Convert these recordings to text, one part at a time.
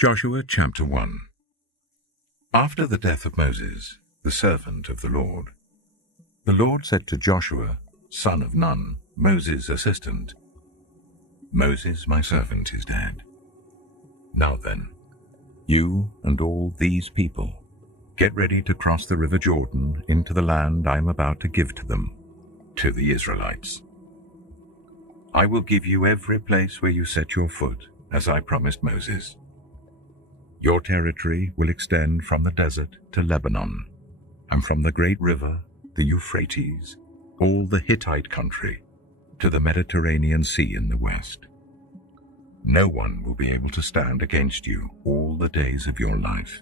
Joshua chapter 1. After the death of Moses, the servant of the Lord said to Joshua, son of Nun, Moses' assistant, Moses, my servant, is dead. Now then, you and all these people, get ready to cross the river Jordan into the land I am about to give to them, to the Israelites. I will give you every place where you set your foot, as I promised Moses. Your territory will extend from the desert to Lebanon, and from the great river, the Euphrates, all the Hittite country, to the Mediterranean Sea in the west. No one will be able to stand against you all the days of your life.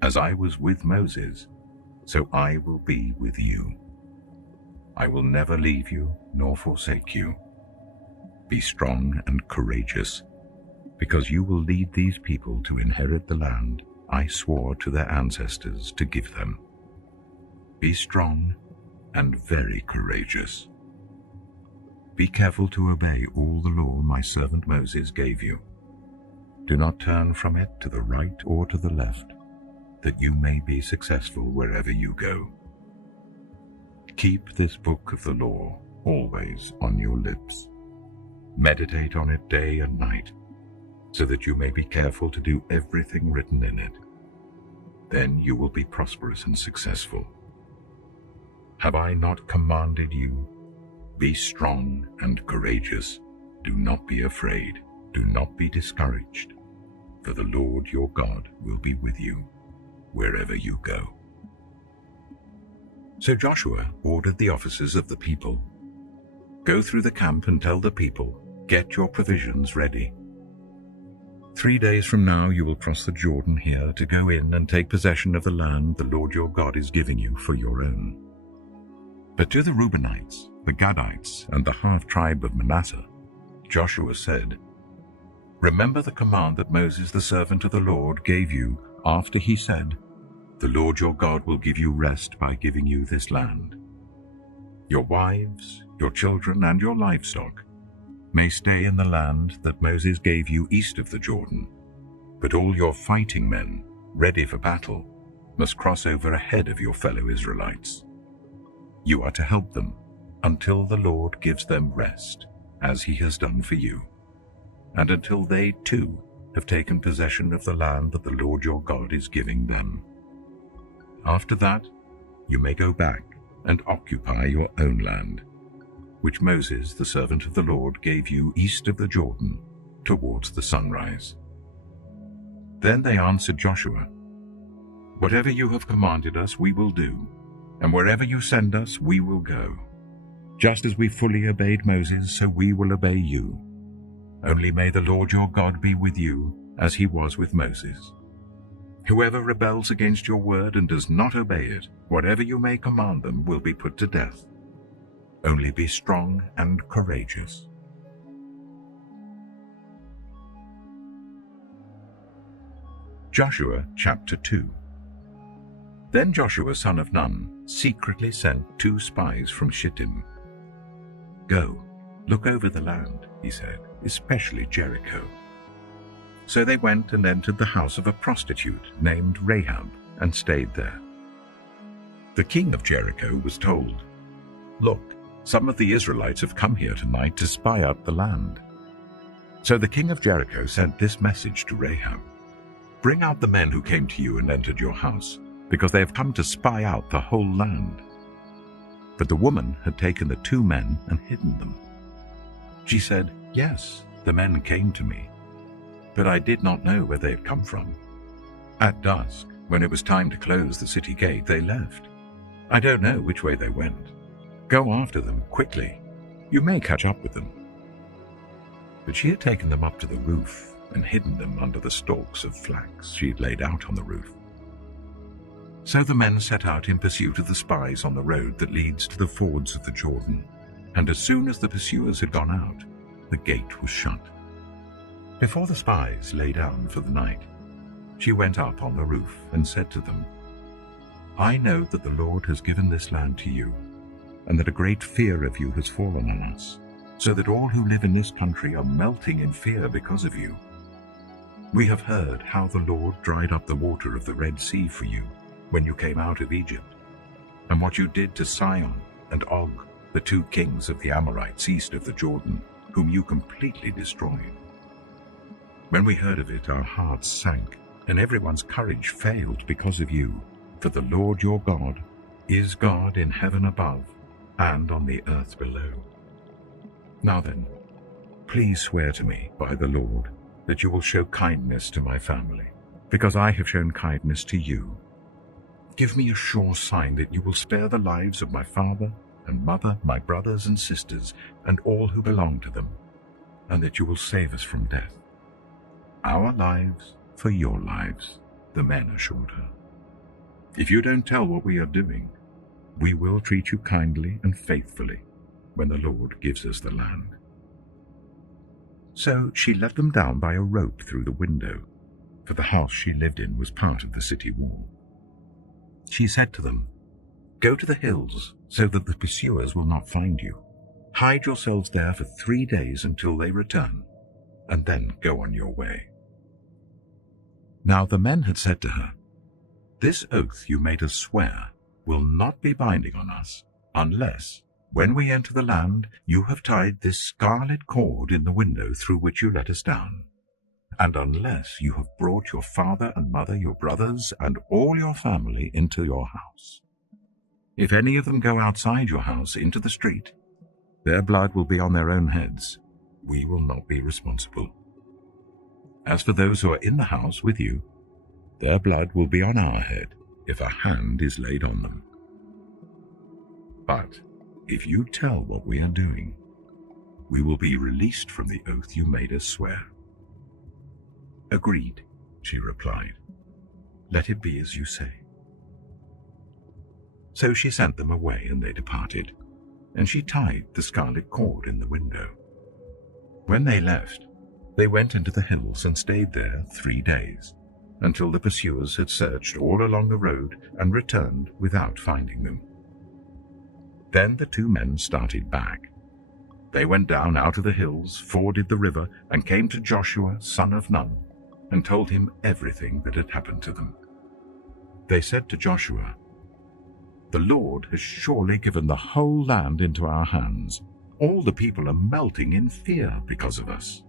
As I was with Moses, so I will be with you. I will never leave you nor forsake you. Be strong and courageous, because you will lead these people to inherit the land I swore to their ancestors to give them. Be strong and very courageous. Be careful to obey all the law my servant Moses gave you. Do not turn from it to the right or to the left, that you may be successful wherever you go. Keep this book of the law always on your lips. Meditate on it day and night, so that you may be careful to do everything written in it. Then you will be prosperous and successful. Have I not commanded you? Be strong and courageous. Do not be afraid. Do not be discouraged, for the Lord your God will be with you wherever you go. So Joshua ordered the officers of the people, go through the camp and tell the people, get your provisions ready. 3 days from now you will cross the Jordan here to go in and take possession of the land the Lord your God is giving you for your own. But to the Reubenites, the Gadites, and the half-tribe of Manasseh, Joshua said, remember the command that Moses the servant of the Lord gave you after he said, the Lord your God will give you rest by giving you this land. Your wives, your children, and your livestock may stay in the land that Moses gave you east of the Jordan, but all your fighting men, ready for battle, must cross over ahead of your fellow Israelites. You are to help them until the Lord gives them rest, as he has done for you, and until they too have taken possession of the land that the Lord your God is giving them. After that, you may go back and occupy your own land, which Moses, the servant of the Lord, gave you east of the Jordan, towards the sunrise. Then they answered Joshua, whatever you have commanded us, we will do, and wherever you send us, we will go. Just as we fully obeyed Moses, so we will obey you. Only may the Lord your God be with you, as he was with Moses. Whoever rebels against your word and does not obey it, whatever you may command them, will be put to death. Only be strong and courageous. Joshua chapter 2. Then Joshua son of Nun secretly sent 2 spies from Shittim. Go, look over the land, he said, especially Jericho. So they went and entered the house of a prostitute named Rahab and stayed there. The king of Jericho was told, look, some of the Israelites have come here tonight to spy out the land. So the king of Jericho sent this message to Rahab, bring out the men who came to you and entered your house, because they have come to spy out the whole land. But the woman had taken the 2 men and hidden them. She said, yes, the men came to me, but I did not know where they had come from. At dusk, when it was time to close the city gate, they left. I don't know which way they went. Go after them quickly. You may catch up with them. But she had taken them up to the roof and hidden them under the stalks of flax she had laid out on the roof. So the men set out in pursuit of the spies on the road that leads to the fords of the Jordan, and as soon as the pursuers had gone out, the gate was shut. Before the spies lay down for the night, she went up on the roof and said to them, I know that the Lord has given this land to you, and that a great fear of you has fallen on us, so that all who live in this country are melting in fear because of you. We have heard how the Lord dried up the water of the Red Sea for you when you came out of Egypt, and what you did to Sihon and Og, the two kings of the Amorites east of the Jordan, whom you completely destroyed. When we heard of it, our hearts sank, and everyone's courage failed because of you. For the Lord your God is God in heaven above and on the earth below. Now then, please swear to me by the Lord that you will show kindness to my family, because I have shown kindness to you. Give me a sure sign that you will spare the lives of my father and mother, my brothers and sisters, and all who belong to them, and that you will save us from death. Our lives for your lives, the men assured her. If you don't tell what we are doing, we will treat you kindly and faithfully when the Lord gives us the land. So she let them down by a rope through the window, for the house she lived in was part of the city wall. She said to them, "Go to the hills so that the pursuers will not find you. Hide yourselves there for 3 days until they return, and then go on your way." Now the men had said to her, "This oath you made us swear will not be binding on us, unless, when we enter the land, you have tied this scarlet cord in the window through which you let us down, and unless you have brought your father and mother, your brothers, and all your family into your house. If any of them go outside your house into the street, their blood will be on their own heads. We will not be responsible. As for those who are in the house with you, their blood will be on our head if a hand is laid on them. But if you tell what we are doing, we will be released from the oath you made us swear." "Agreed," she replied. "Let it be as you say." So she sent them away, and they departed, and she tied the scarlet cord in the window. When they left, they went into the hills and stayed there 3 days, until the pursuers had searched all along the road and returned without finding them. Then the 2 men started back. They went down out of the hills, forded the river, and came to Joshua, son of Nun, and told him everything that had happened to them. They said to Joshua, "The Lord has surely given the whole land into our hands. All the people are melting in fear because of us."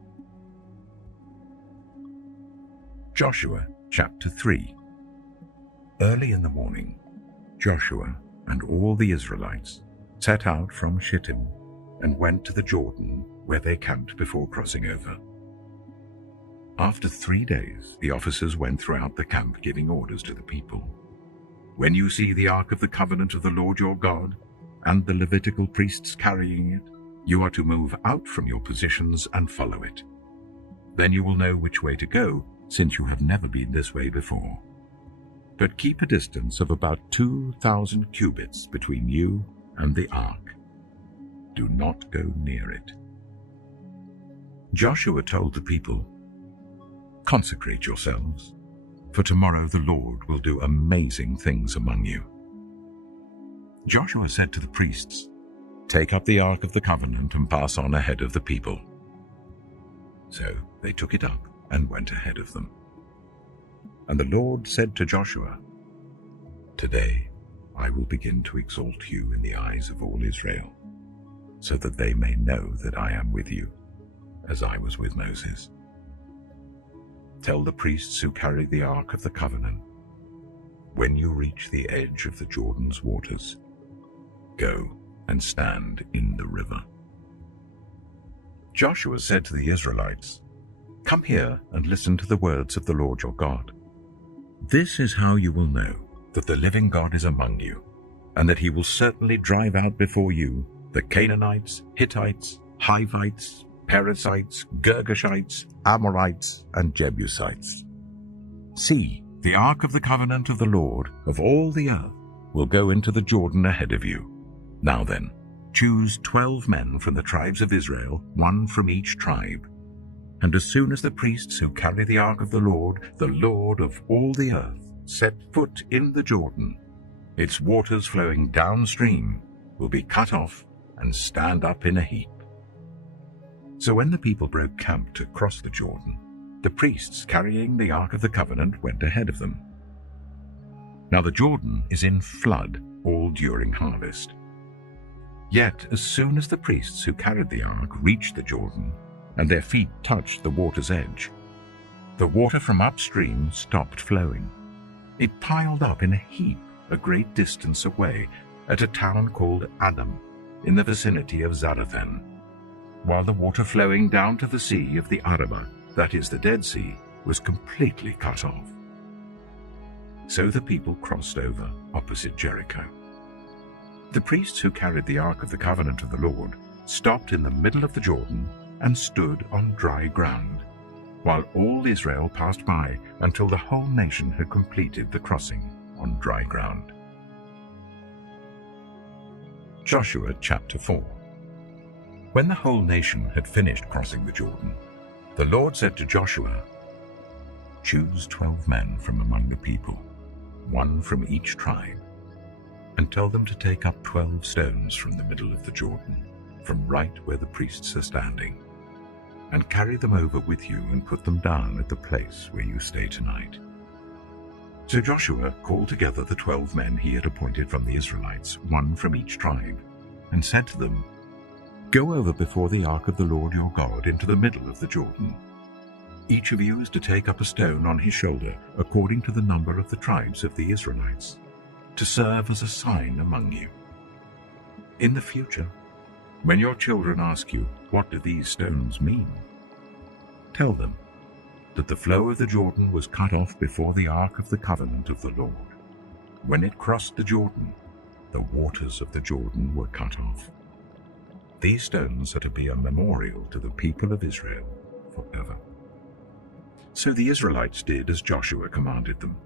Joshua chapter 3. Early in the morning, Joshua and all the Israelites set out from Shittim and went to the Jordan, where they camped before crossing over. After 3 days, the officers went throughout the camp giving orders to the people. "When you see the Ark of the Covenant of the Lord your God and the Levitical priests carrying it, you are to move out from your positions and follow it. Then you will know which way to go, since you have never been this way before. But keep a distance of about 2,000 cubits between you and the ark. Do not go near it." Joshua told the people, "Consecrate yourselves, for tomorrow the Lord will do amazing things among you." Joshua said to the priests, "Take up the Ark of the Covenant and pass on ahead of the people." So they took it up and went ahead of them. And the Lord said to Joshua, "Today I will begin to exalt you in the eyes of all Israel, so that they may know that I am with you, as I was with Moses. Tell the priests who carry the Ark of the Covenant, when you reach the edge of the Jordan's waters, go and stand in the river." Joshua said to the Israelites, "Come here and listen to the words of the Lord your God. This is how you will know that the living God is among you, and that he will certainly drive out before you the Canaanites, Hittites, Hivites, Perizzites, Girgashites, Amorites, and Jebusites. See, the Ark of the Covenant of the Lord of all the earth will go into the Jordan ahead of you. Now then, choose 12 men from the tribes of Israel, 1 from each tribe. And as soon as the priests who carry the Ark of the Lord of all the earth, set foot in the Jordan, its waters flowing downstream will be cut off and stand up in a heap." So when the people broke camp to cross the Jordan, The priests carrying the Ark of the Covenant went ahead of them. Now the Jordan is in flood all during harvest. Yet as soon as the priests who carried the ark reached the Jordan, and their feet touched the water's edge, the water from upstream stopped flowing. It piled up in a heap a great distance away at a town called Adam, in the vicinity of Zarethan, while the water flowing down to the sea of the Arabah, that is the Dead Sea, was completely cut off. So the people crossed over opposite Jericho. The priests who carried the Ark of the Covenant of the Lord stopped in the middle of the Jordan and stood on dry ground, while all Israel passed by until the whole nation had completed the crossing on dry ground. Joshua chapter 4. When the whole nation had finished crossing the Jordan, the Lord said to Joshua, "Choose 12 men from among the people, one from each tribe, and tell them to take up 12 stones from the middle of the Jordan, from right where the priests are standing, and carry them over with you and put them down at the place where you stay tonight." So Joshua called together the 12 men he had appointed from the Israelites, one from each tribe, and said to them, "Go over before the ark of the Lord your God into the middle of the Jordan. Each of you is to take up a stone on his shoulder, according to the number of the tribes of the Israelites, to serve as a sign among you. In the future, when your children ask you, 'What do these stones mean?' tell them that the flow of the Jordan was cut off before the Ark of the Covenant of the Lord. When it crossed the Jordan, the waters of the Jordan were cut off. These stones are to be a memorial to the people of Israel forever." So the Israelites did as Joshua commanded them.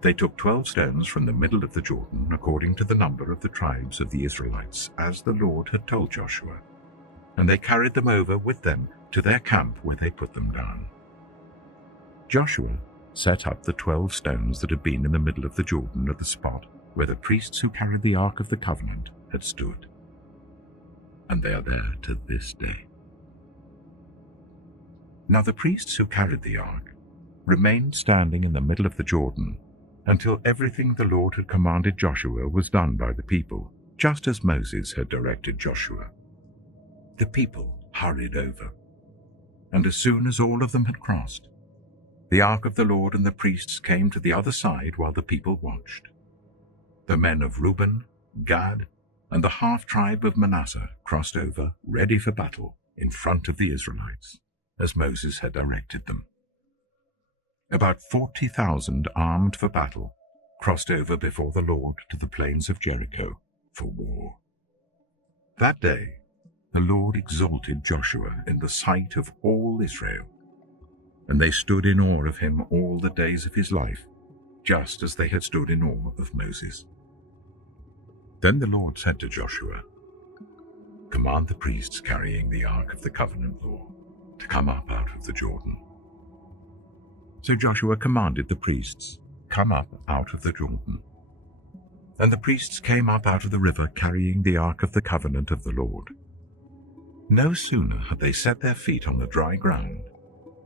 They took 12 stones from the middle of the Jordan, according to the number of the tribes of the Israelites, as the Lord had told Joshua, and they carried them over with them to their camp, where they put them down. Joshua set up the 12 stones that had been in the middle of the Jordan at the spot where the priests who carried the Ark of the Covenant had stood, and they are there to this day. Now the priests who carried the ark remained standing in the middle of the Jordan until everything the Lord had commanded Joshua was done by the people, just as Moses had directed Joshua. The people hurried over, and as soon as all of them had crossed, the ark of the Lord and the priests came to the other side while the people watched. The men of Reuben, Gad, and the half-tribe of Manasseh crossed over, ready for battle, in front of the Israelites, as Moses had directed them. About 40,000 armed for battle crossed over before the Lord to the plains of Jericho for war. That day the Lord exalted Joshua in the sight of all Israel, and they stood in awe of him all the days of his life, just as they had stood in awe of Moses. Then the Lord said to Joshua, "Command the priests carrying the Ark of the Covenant law to come up out of the Jordan." So Joshua commanded the priests, "Come up out of the Jordan." And the priests came up out of the river carrying the Ark of the Covenant of the Lord. No sooner had they set their feet on the dry ground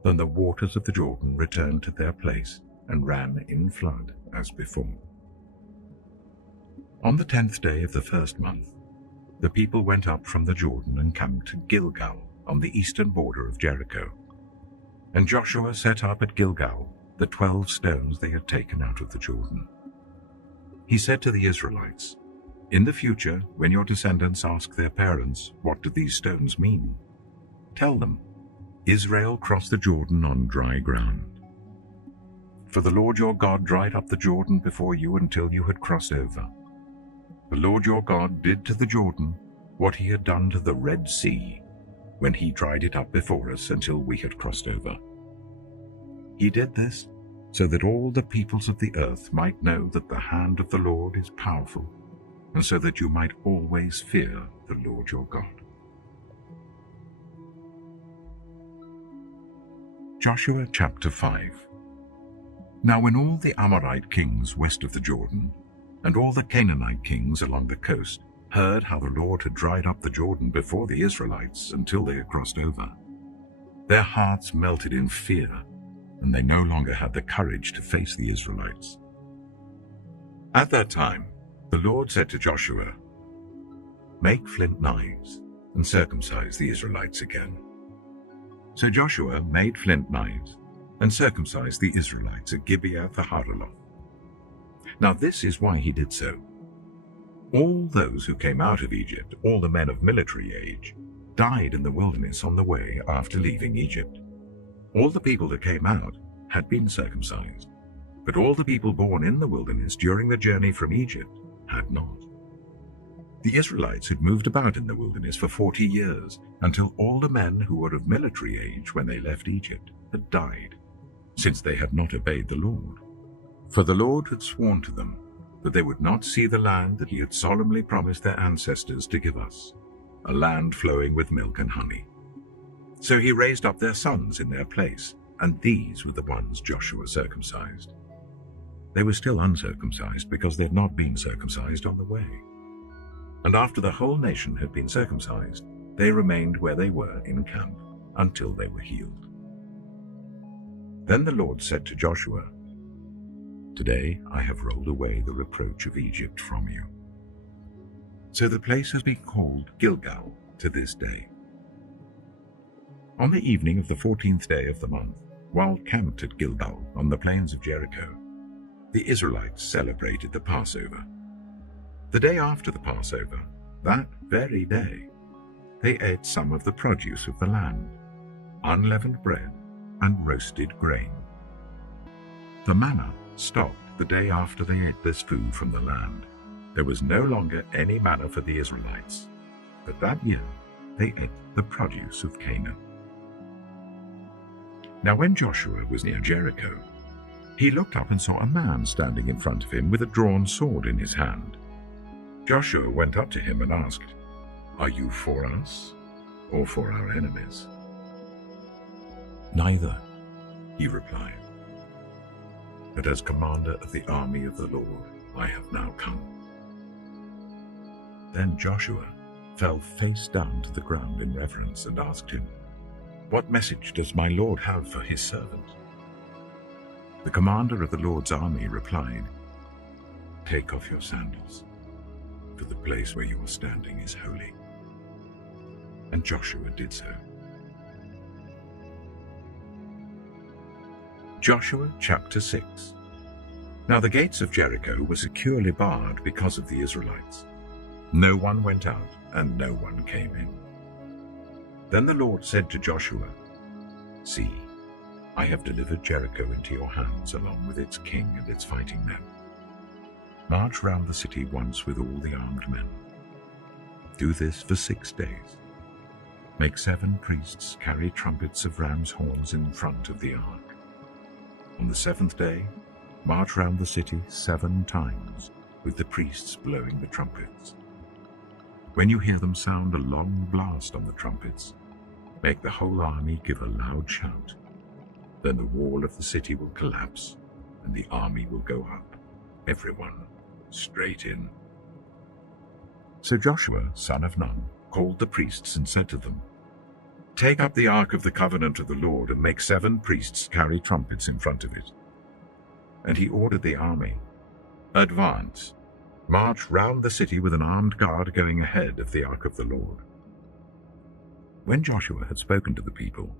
than the waters of the Jordan returned to their place and ran in flood as before. On the 10th day of the first month, the people went up from the Jordan and camped to Gilgal on the eastern border of Jericho. And Joshua set up at Gilgal the 12 stones they had taken out of the Jordan. He said to the Israelites, "In the future, when your descendants ask their parents, 'What do these stones mean?' tell them, 'Israel crossed the Jordan on dry ground. For the Lord your God dried up the Jordan before you until you had crossed over. The Lord your God did to the Jordan what he had done to the Red Sea when he dried it up before us until we had crossed over. He did this so that all the peoples of the earth might know that the hand of the Lord is powerful, and so that you might always fear the Lord your God." Joshua chapter 5. Now when all the Amorite kings west of the Jordan, and all the Canaanite kings along the coast, heard how the Lord had dried up the Jordan before the Israelites until they had crossed over, their hearts melted in fear, and they no longer had the courage to face the Israelites. At that time, the Lord said to Joshua, "Make flint knives and circumcise the Israelites again." So Joshua made flint knives and circumcised the Israelites at Gibeah the Haraloth. Now this is why he did so. All those who came out of Egypt, all the men of military age, died in the wilderness on the way after leaving Egypt. All the people that came out had been circumcised, but all the people born in the wilderness during the journey from Egypt had not. The Israelites had moved about in the wilderness for 40 years, until all the men who were of military age when they left Egypt had died, since they had not obeyed the Lord. For the Lord had sworn to them that they would not see the land that he had solemnly promised their ancestors to give us, a land flowing with milk and honey. So he raised up their sons in their place, and these were the ones Joshua circumcised. They were still uncircumcised because they had not been circumcised on the way. And after the whole nation had been circumcised, they remained where they were in camp until they were healed. Then the Lord said to Joshua, "Today I have rolled away the reproach of Egypt from you." So the place has been called Gilgal to this day. On the evening of the 14th day of the month, while camped at Gilgal on the plains of Jericho, the Israelites celebrated the Passover. The day after the Passover, that very day, they ate some of the produce of the land, unleavened bread and roasted grain. The manna stopped the day after they ate this food from the land. There was no longer any manna for the Israelites, but that year they ate the produce of Canaan. Now when Joshua was near Jericho, he looked up and saw a man standing in front of him with a drawn sword in his hand. Joshua went up to him and asked, "Are you for us or for our enemies?" "Neither," he replied, "but as commander of the army of the Lord I have now come." Then Joshua fell face down to the ground in reverence and asked him, "What message does my Lord have for his servant?" The commander of the Lord's army replied, "Take off your sandals, for the place where you are standing is holy." And Joshua did so. Joshua chapter 6. Now the gates of Jericho were securely barred because of the Israelites. No one went out and no one came in. Then the Lord said to Joshua, "See, I have delivered Jericho into your hands along with its king and its fighting men. March round the city once with all the armed men. Do this for 6 days. Make 7 priests carry trumpets of ram's horns in front of the ark. On the 7th day, march round the city 7 times with the priests blowing the trumpets. When you hear them sound a long blast on the trumpets, make the whole army give a loud shout. Then the wall of the city will collapse and the army will go up, everyone straight in." So Joshua, son of Nun, called the priests and said to them, "Take up the ark of the covenant of the Lord and make 7 priests carry trumpets in front of it." And he ordered the army, "Advance, march round the city with an armed guard going ahead of the ark of the Lord." When Joshua had spoken to the people,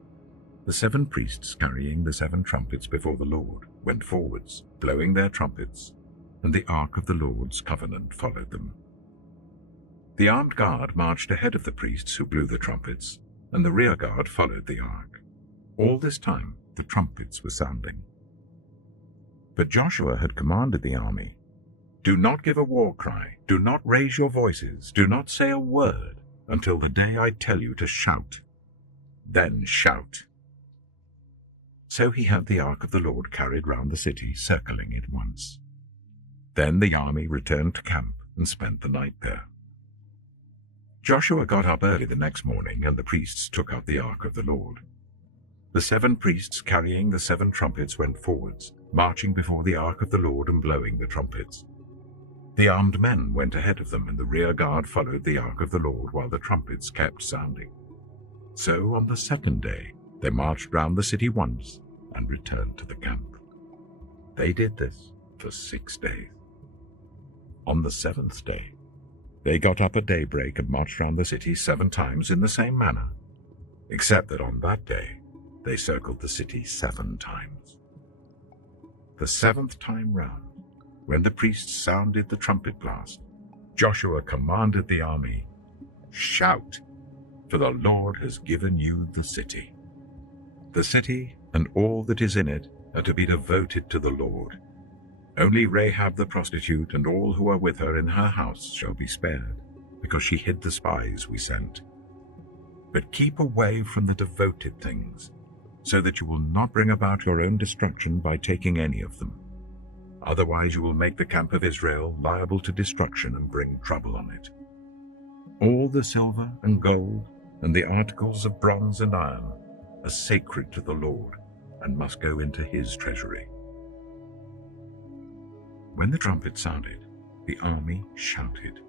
the 7 priests carrying the 7 trumpets before the Lord went forwards, blowing their trumpets, and the ark of the Lord's covenant followed them. The armed guard marched ahead of the priests who blew the trumpets, and the rear guard followed the ark. All this time the trumpets were sounding. But Joshua had commanded the army, "Do not give a war cry, do not raise your voices, do not say a word until the day I tell you to shout. Then shout." So he had the ark of the Lord carried round the city, circling it once. Then the army returned to camp and spent the night there. Joshua got up early the next morning, and the priests took up the ark of the Lord. The 7 priests carrying the 7 trumpets went forwards, marching before the ark of the Lord and blowing the trumpets. The armed men went ahead of them, and the rear guard followed the ark of the Lord while the trumpets kept sounding. So on the 2nd day they marched round the city once, and returned to the camp. They did this for 6 days. On the 7th day, they got up at daybreak and marched round the city 7 times in the same manner, except that on that day they circled the city 7 times. The 7th time round, when the priests sounded the trumpet blast, Joshua commanded the army, "Shout, for the Lord has given you the city. The city and all that is in it are to be devoted to the Lord. Only Rahab the prostitute and all who are with her in her house shall be spared, because she hid the spies we sent. But keep away from the devoted things, so that you will not bring about your own destruction by taking any of them. Otherwise you will make the camp of Israel liable to destruction and bring trouble on it. All the silver and gold and the articles of bronze and iron are sacred to the Lord and must go into his treasury." When the trumpet sounded, the army shouted.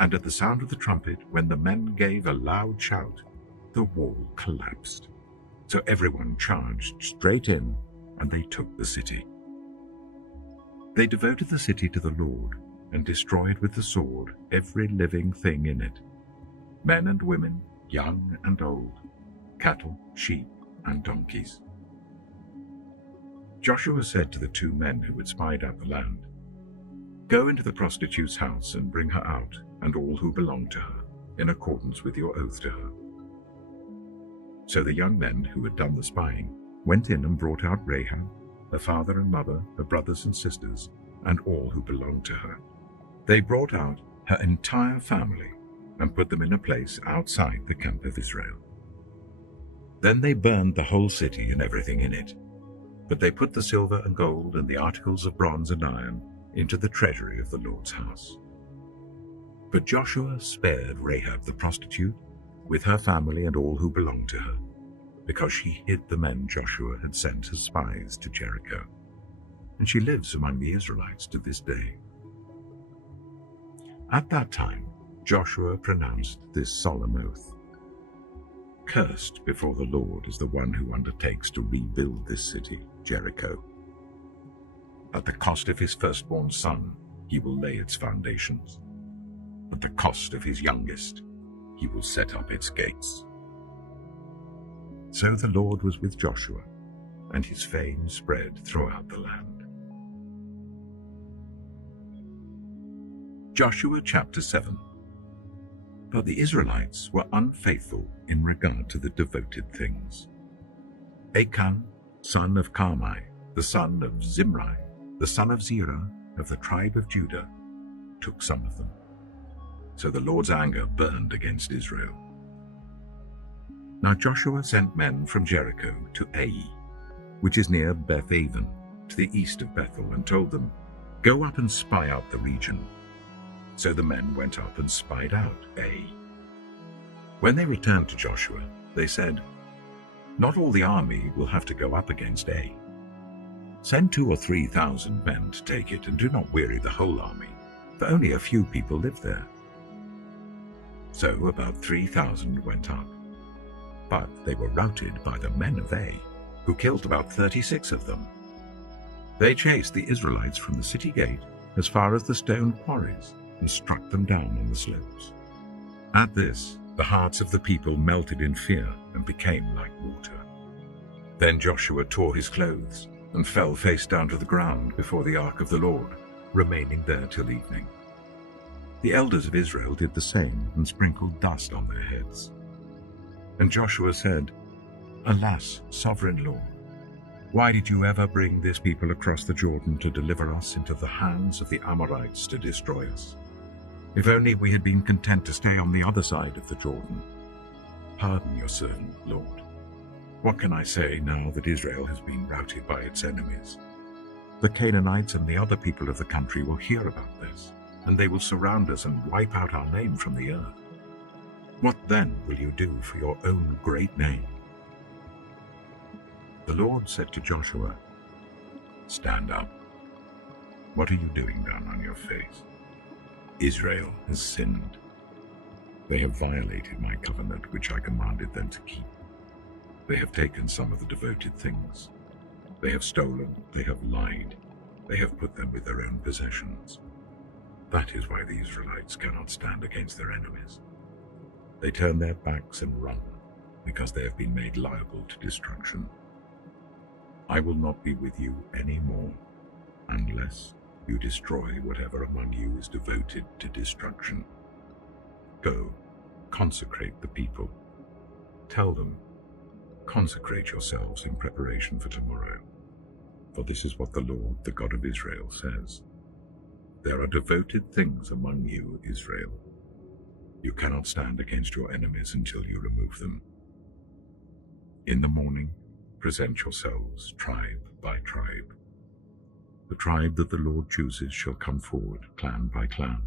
And at the sound of the trumpet, when the men gave a loud shout, the wall collapsed. So everyone charged straight in, and they took the city. They devoted the city to the Lord, and destroyed with the sword every living thing in it, men and women, young and old, cattle, sheep, and donkeys. Joshua said to the 2 men who had spied out the land, "Go into the prostitute's house and bring her out, and all who belong to her, in accordance with your oath to her." So the young men who had done the spying went in and brought out Rahab, her father and mother, her brothers and sisters, and all who belonged to her. They brought out her entire family and put them in a place outside the camp of Israel. Then they burned the whole city and everything in it, but they put the silver and gold and the articles of bronze and iron into the treasury of the Lord's house. But Joshua spared Rahab the prostitute, with her family and all who belonged to her, because she hid the men Joshua had sent as spies to Jericho, and she lives among the Israelites to this day. At that time, Joshua pronounced this solemn oath: "Cursed before the Lord is the one who undertakes to rebuild this city, Jericho. At the cost of his firstborn son, he will lay its foundations. At the cost of his youngest, he will set up its gates." So the Lord was with Joshua, and his fame spread throughout the land. Joshua chapter 7. But the Israelites were unfaithful in regard to the devoted things. Achan, son of Carmi, the son of Zimri, the son of Zerah, of the tribe of Judah, took some of them. So the Lord's anger burned against Israel. Now Joshua sent men from Jericho to Ai, which is near Beth-aven, to the east of Bethel, and told them, "Go up and spy out the region." So the men went up and spied out Ai. When they returned to Joshua, they said, "Not all the army will have to go up against Ai. Send 2,000 or 3,000 men to take it, and do not weary the whole army, for only a few people live there." So about 3,000 went up. But they were routed by the men of Ai, who killed about 36 of them. They chased the Israelites from the city gate as far as the stone quarries, and struck them down on the slopes. At this, the hearts of the people melted in fear and became like water. Then Joshua tore his clothes and fell face down to the ground before the ark of the Lord, remaining there till evening. The elders of Israel did the same and sprinkled dust on their heads. And Joshua said, "Alas, sovereign Lord, why did you ever bring this people across the Jordan to deliver us into the hands of the Amorites to destroy us? If only we had been content to stay on the other side of the Jordan. Pardon your servant, Lord. What can I say now that Israel has been routed by its enemies? The Canaanites and the other people of the country will hear about this, and they will surround us and wipe out our name from the earth. What then will you do for your own great name?" The Lord said to Joshua, "Stand up. What are you doing down on your face? Israel has sinned. They have violated my covenant which I commanded them to keep. They have taken some of the devoted things, They have stolen, they have lied, they have put them with their own possessions. That is why the Israelites cannot stand against their enemies. They turn their backs and run, because they have been made liable to destruction. I will not be with you any more, unless you destroy whatever among you is devoted to destruction. Go, consecrate the people. Tell them, consecrate yourselves in preparation for tomorrow. For this is what the Lord, the God of Israel, says. There are devoted things among you, Israel. You cannot stand against your enemies until you remove them. In the morning, present yourselves tribe by tribe. The tribe that the Lord chooses shall come forward, clan by clan.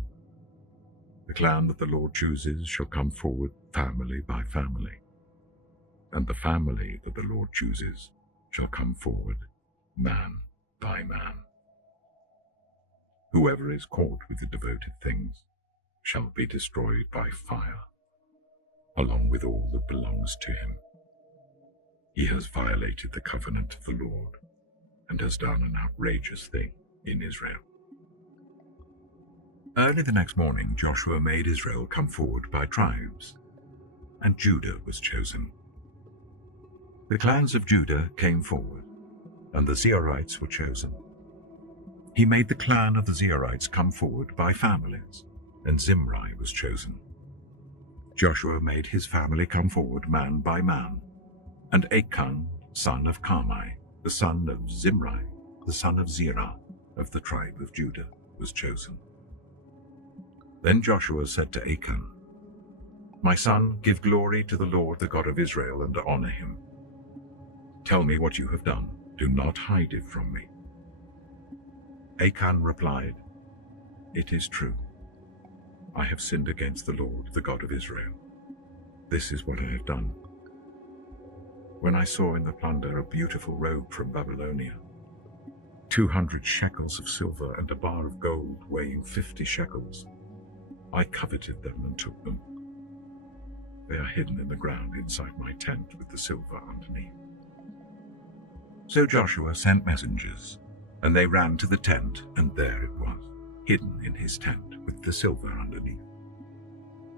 The clan that the Lord chooses shall come forward, family by family. And the family that the Lord chooses shall come forward, man by man. Whoever is caught with the devoted things shall be destroyed by fire, along with all that belongs to him. He has violated the covenant of the Lord and has done an outrageous thing in Israel. Early the next morning, Joshua made Israel come forward by tribes, and Judah was chosen. The clans of Judah came forward, and the Zerites were chosen. He made the clan of the Zerites come forward by families, and Zimri was chosen. Joshua made his family come forward man by man, and Achan, son of Carmi, the son of Zimri, the son of Zerah, of the tribe of Judah, was chosen. Then Joshua said to Achan, "My son, give glory to the Lord, the God of Israel, and honor him. Tell me what you have done. Do not hide it from me." Achan replied, "It is true. I have sinned against the Lord, the God of Israel. This is what I have done. When I saw in the plunder a beautiful robe from Babylonia, 200 shekels of silver and a bar of gold weighing 50 shekels, I coveted them and took them. They are hidden in the ground inside my tent with the silver underneath." So Joshua sent messengers, and they ran to the tent, and there it was, hidden in his tent with the silver underneath.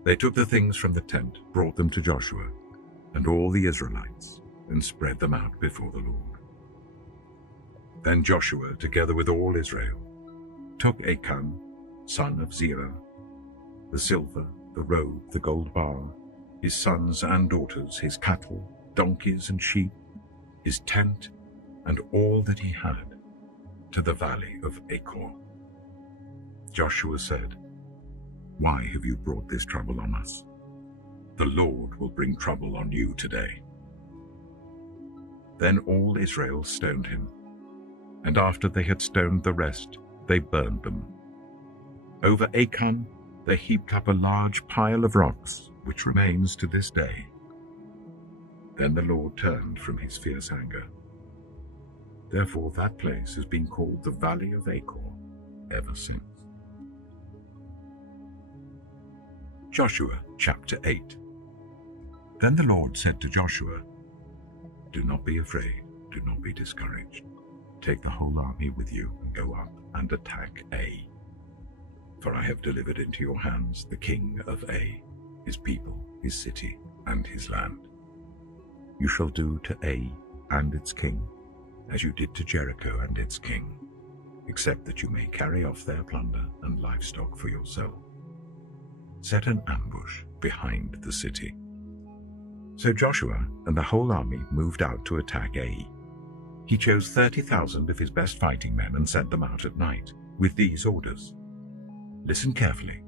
They took the things from the tent, brought them to Joshua and all the Israelites, and spread them out before the Lord. Then Joshua, together with all Israel, took Achan, son of Zerah, the silver, the robe, the gold bar, his sons and daughters, his cattle, donkeys and sheep, his tent, and all that he had, to the valley of Achor. Joshua said, "Why have you brought this trouble on us? The Lord will bring trouble on you today." Then all Israel stoned him, and after they had stoned the rest, they burned them. Over Achan they heaped up a large pile of rocks, which remains to this day. Then the Lord turned from his fierce anger. Therefore that place has been called the Valley of Achor ever since. Joshua chapter 8. Then the Lord said to Joshua, "Do not be afraid, do not be discouraged. Take the whole army with you and go up and attack Ai. For I have delivered into your hands the king of Ai, his people, his city, and his land. You shall do to Ai and its king as you did to Jericho and its king, except that you may carry off their plunder and livestock for yourself. Set an ambush behind the city." So Joshua and the whole army moved out to attack Ai. He chose 30,000 of his best fighting men and sent them out at night, with these orders: "Listen carefully.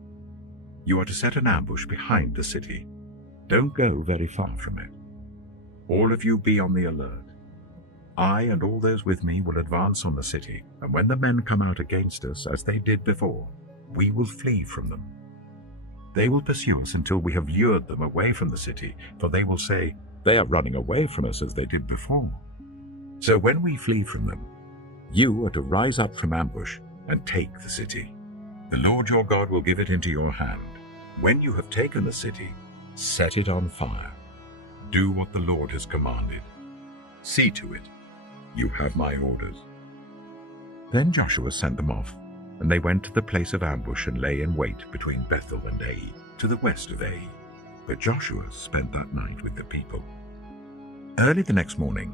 You are to set an ambush behind the city. Don't go very far from it. All of you be on the alert. I and all those with me will advance on the city, and when the men come out against us, as they did before, we will flee from them. They will pursue us until we have lured them away from the city, for they will say, 'They are running away from us as they did before.' So when we flee from them, you are to rise up from ambush and take the city. The Lord your God will give it into your hand. When you have taken the city, set it on fire. Do what the Lord has commanded. See to it You have my orders." Then Joshua sent them off, and they went to the place of ambush and lay in wait between Bethel and Ai, to the west of Ai. But Joshua spent that night with the people. Early the next morning,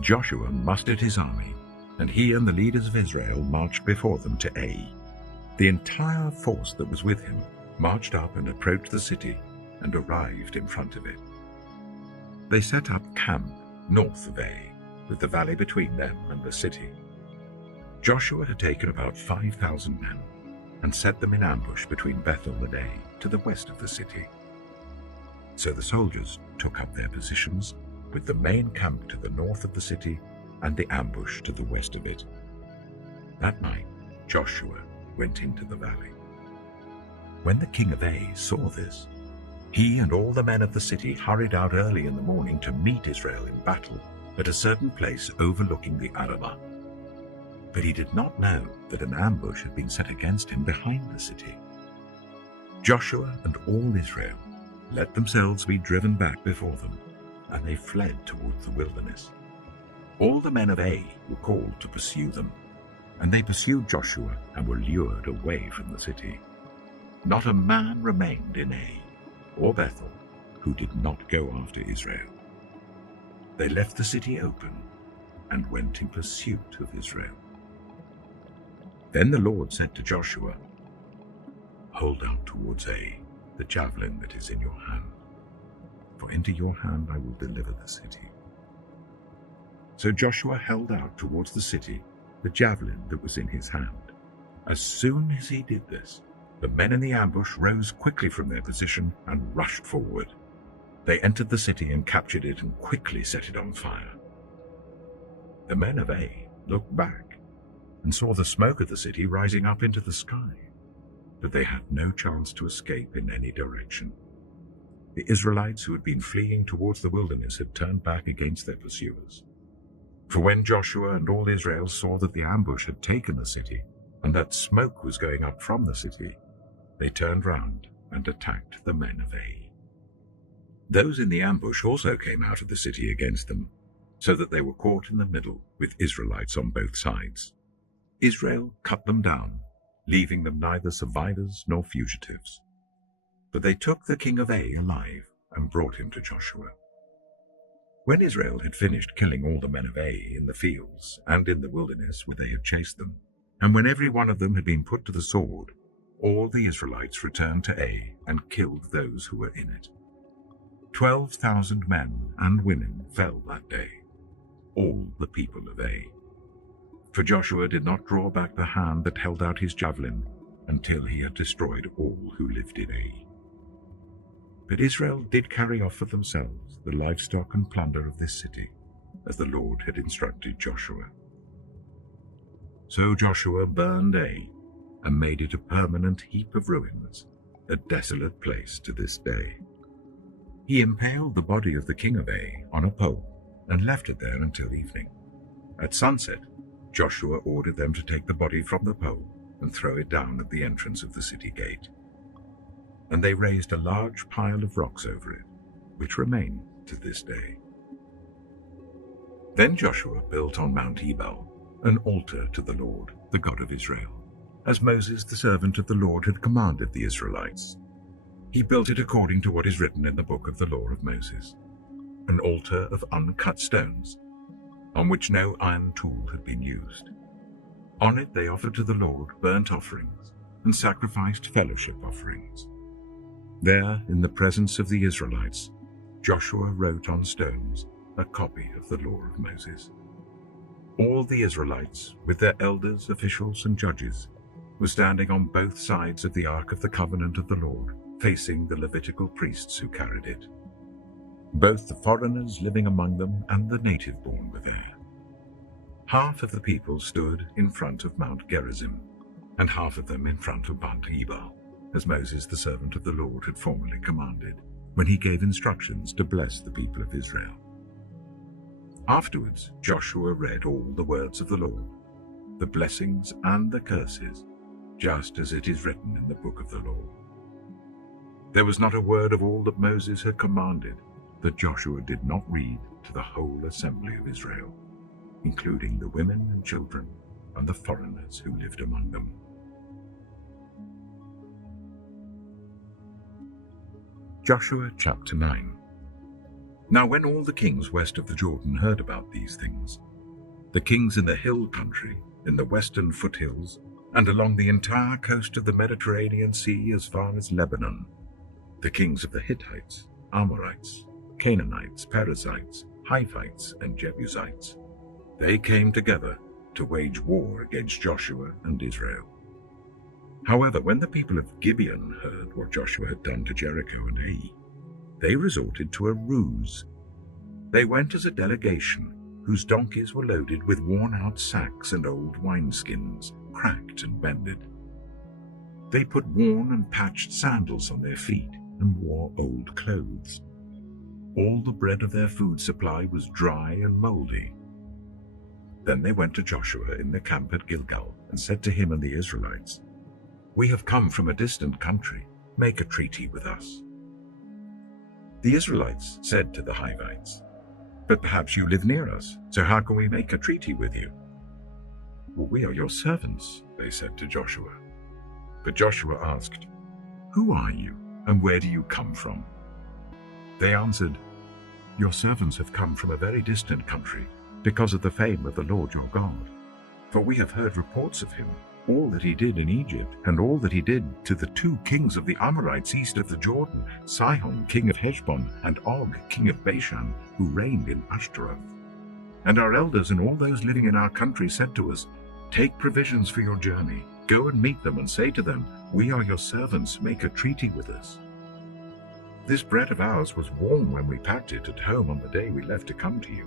Joshua mustered his army, and he and the leaders of Israel marched before them to Ai. The entire force that was with him marched up and approached the city and arrived in front of it. They set up camp north of Ai, with the valley between them and the city. Joshua had taken about 5,000 men and set them in ambush between Bethel and Ai, to the west of the city. So the soldiers took up their positions, with the main camp to the north of the city and the ambush to the west of it. That night Joshua went into the valley. When the king of Ai saw this, he and all the men of the city hurried out early in the morning to meet Israel in battle at a certain place overlooking the Arabah. But he did not know that an ambush had been set against him behind the city. Joshua and all Israel let themselves be driven back before them, and they fled towards the wilderness. All the men of Ai were called to pursue them, and they pursued Joshua and were lured away from the city. Not a man remained in Ai or Bethel who did not go after Israel. They left the city open and went in pursuit of Israel. Then the Lord said to Joshua, "Hold out towards Ai the javelin that is in your hand, for into your hand I will deliver the city." So Joshua held out towards the city the javelin that was in his hand. As soon as he did this, the men in the ambush rose quickly from their position and rushed forward. They entered the city and captured it and quickly set it on fire. The men of Ai looked back and saw the smoke of the city rising up into the sky, but they had no chance to escape in any direction. The Israelites who had been fleeing towards the wilderness had turned back against their pursuers. For when Joshua and all Israel saw that the ambush had taken the city, and that smoke was going up from the city, they turned round and attacked the men of Ai. Those in the ambush also came out of the city against them, so that they were caught in the middle with Israelites on both sides. Israel cut them down, leaving them neither survivors nor fugitives. But they took the king of Ai alive and brought him to Joshua. When Israel had finished killing all the men of Ai in the fields and in the wilderness where they had chased them, and when every one of them had been put to the sword, all the Israelites returned to Ai and killed those who were in it. 12,000 men and women fell that day, all the people of Ai. For Joshua did not draw back the hand that held out his javelin until he had destroyed all who lived in Ai. But Israel did carry off for themselves the livestock and plunder of this city, as the Lord had instructed Joshua. So Joshua burned Ai and made it a permanent heap of ruins, a desolate place to this day. He impaled the body of the king of Ai on a pole and left it there until evening. At sunset, Joshua ordered them to take the body from the pole and throw it down at the entrance of the city gate. And they raised a large pile of rocks over it, which remain to this day. Then Joshua built on Mount Ebal an altar to the Lord, the God of Israel, as Moses the servant of the Lord had commanded the Israelites. He built it according to what is written in the book of the law of Moses, an altar of uncut stones, on which no iron tool had been used. On it they offered to the Lord burnt offerings and sacrificed fellowship offerings. There, in the presence of the Israelites, Joshua wrote on stones a copy of the law of Moses. All the Israelites, with their elders, officials, and judges, were standing on both sides of the Ark of the Covenant of the Lord, facing the Levitical priests who carried it. Both the foreigners living among them and the native-born were there. Half of the people stood in front of Mount Gerizim, and half of them in front of Mount Ebal, as Moses the servant of the Lord had formerly commanded, when he gave instructions to bless the people of Israel. Afterwards Joshua read all the words of the law, the blessings and the curses, just as it is written in the book of the law. There was not a word of all that Moses had commanded that Joshua did not read to the whole assembly of Israel. including the women and children and the foreigners who lived among them. Joshua chapter 9. Now when all the kings west of the Jordan heard about these things, the kings in the hill country, in the western foothills, and along the entire coast of the Mediterranean Sea as far as Lebanon, the kings of the Hittites, Amorites, Canaanites, Perizzites, Hivites, and Jebusites, they came together to wage war against Joshua and Israel. However, when the people of Gibeon heard what Joshua had done to Jericho and Ai, they resorted to a ruse. They went as a delegation whose donkeys were loaded with worn-out sacks and old wineskins, cracked and bended. They put worn and patched sandals on their feet and wore old clothes. All the bread of their food supply was dry and moldy. Then they went to Joshua in the camp at Gilgal and said to him and the Israelites, "We have come from a distant country. Make a treaty with us." The Israelites said to the Hivites, "But perhaps you live near us, so how can we make a treaty with you?" "Well, we are your servants," they said to Joshua. But Joshua asked, "Who are you, and where do you come from?" They answered, "Your servants have come from a very distant country, because of the fame of the Lord your God. For we have heard reports of him, all that he did in Egypt, and all that he did to the 2 kings of the Amorites east of the Jordan, Sihon, king of Heshbon, and Og, king of Bashan, who reigned in Ashtaroth. And our elders and all those living in our country said to us, 'Take provisions for your journey. Go and meet them and say to them, "We are your servants. Make a treaty with us." This bread of ours was warm when we packed it at home on the day we left to come to you.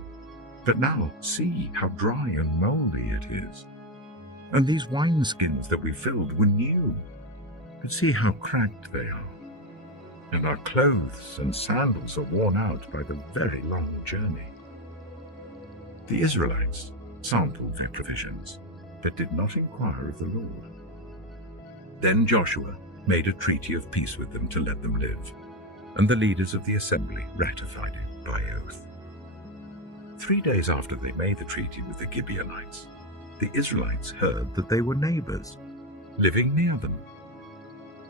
But now see how dry and moldy it is. And these wineskins that we filled were new. But see how cracked they are. And our clothes and sandals are worn out by the very long journey." The Israelites sampled their provisions, but did not inquire of the Lord. Then Joshua made a treaty of peace with them to let them live, and the leaders of the assembly ratified it by oath. 3 days after they made the treaty with the Gibeonites, the Israelites heard that they were neighbors, living near them.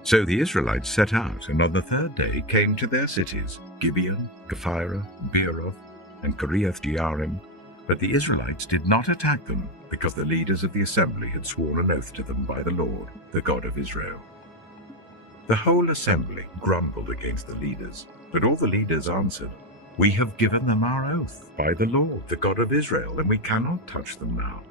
So the Israelites set out, and on the 3rd day came to their cities, Gibeon, Kephirah, Beeroth, and Kiriath-Jearim. But the Israelites did not attack them, because the leaders of the assembly had sworn an oath to them by the Lord, the God of Israel. The whole assembly grumbled against the leaders, but all the leaders answered, "We have given them our oath by the Lord, the God of Israel, and we cannot touch them now.